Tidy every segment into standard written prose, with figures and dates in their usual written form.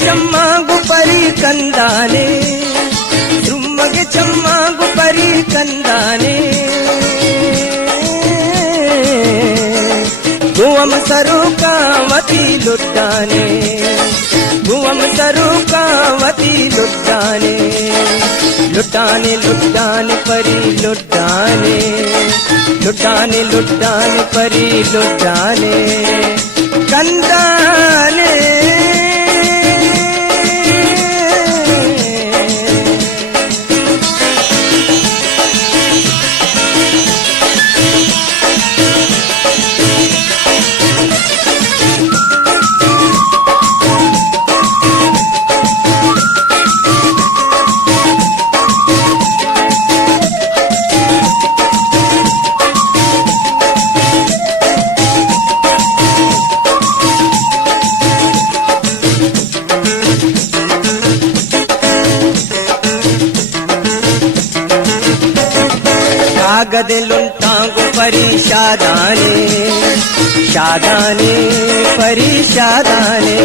ಚಮ್ಮಾಗು ಪರಿ ಕಂದಾನೆ ರುಮ್ಮಗೆ ಚಮ್ಮಾಗು ಪರಿ ಕಂದಾನೆ ಭುವಂ ಸರುಕಾವತಿ ಲುಟ್ಟಾನೆ ಭುವಂ ಸರುಕಾವತಿ ಲುಟ್ಟಾನೆ लुटाने लुटाने परी लुटाने लुटाने लुटाने परी लुटाने कंदाने गदलुंटांगु परी शादाने शादाने परी शादाने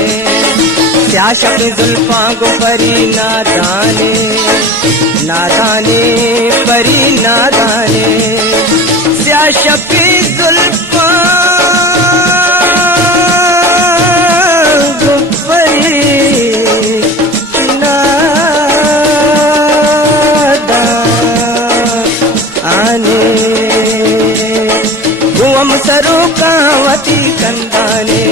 स्याशक जुल्फांगु परी नादाने नादाने परी नादाने स्याशक जुल्फांगु परी भुवम सरुकावती कंदाने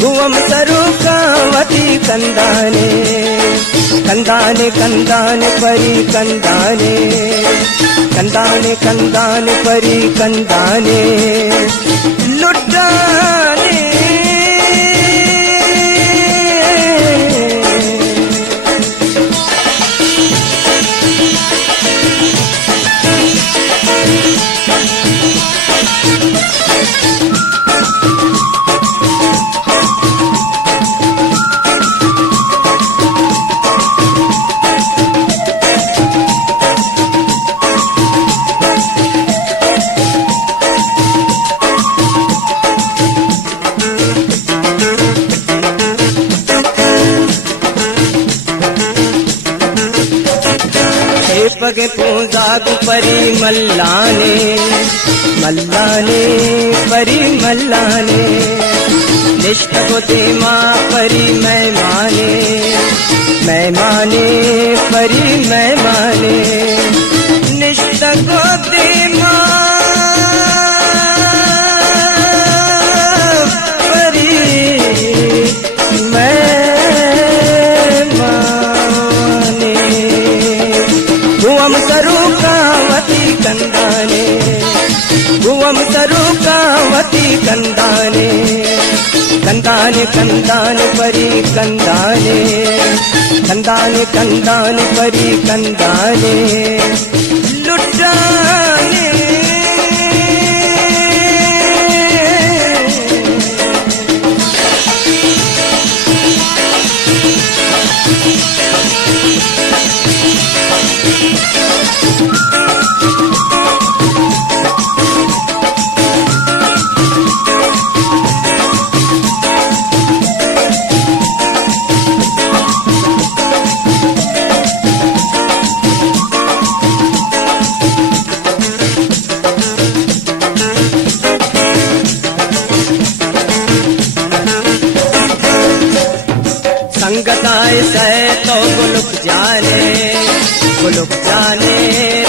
भुवम सरुकावती कंदाने कंदाने कंदाने परी कंदाने कंदाने कंदाने परी कंदाने लुटाने पगे पूजागु परी मल्लाने मल्लाने परी मल्लाने निष्ठगो देमा परी मैमाने मैमाने परी मैमाने निष्ठगो देमा परी भुवम सरुकावती कंदाने भुवम सरुकावती कंदाने कंदाने कंदाने परी कंदाने कंदाने कंदाने परी कंदाने लुटाने संगताए से तो गुलुक जाने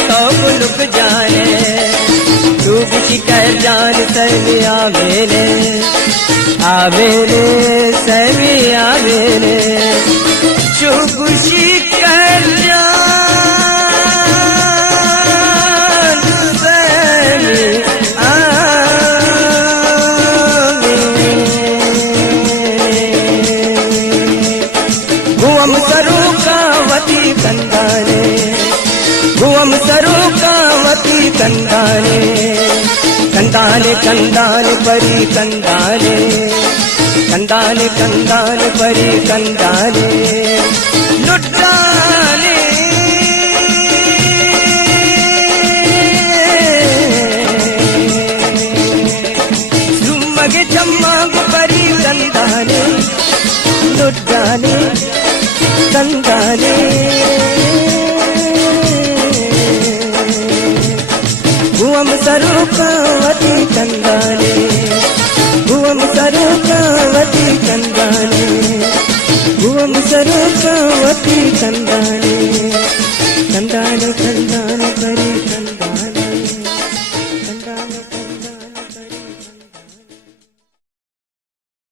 तो गुलुक जाने डूब शिकर जान सभी आ मेरे सभी आ मेरे चुप शिकर जान सभी आ भुवम सरुकावती कंदाने भुवम सरुकावती कंदाने कंदाने कंदाने परी कंदाने कंदाने कंदाने परी कंदाने लुटाने जुम्मगे चम्मागु परी कंदाने लुटाने ತಂದಾನೆ ಭುವಂ ಸ್ವರೂಪವತಿ ತಂದಾನೆ ಭುವಂ ಸ್ವರೂಪವತಿ ತಂದಾನೆ ಭುವಂ ಸ್ವರೂಪವತಿ ತಂದಾನೆ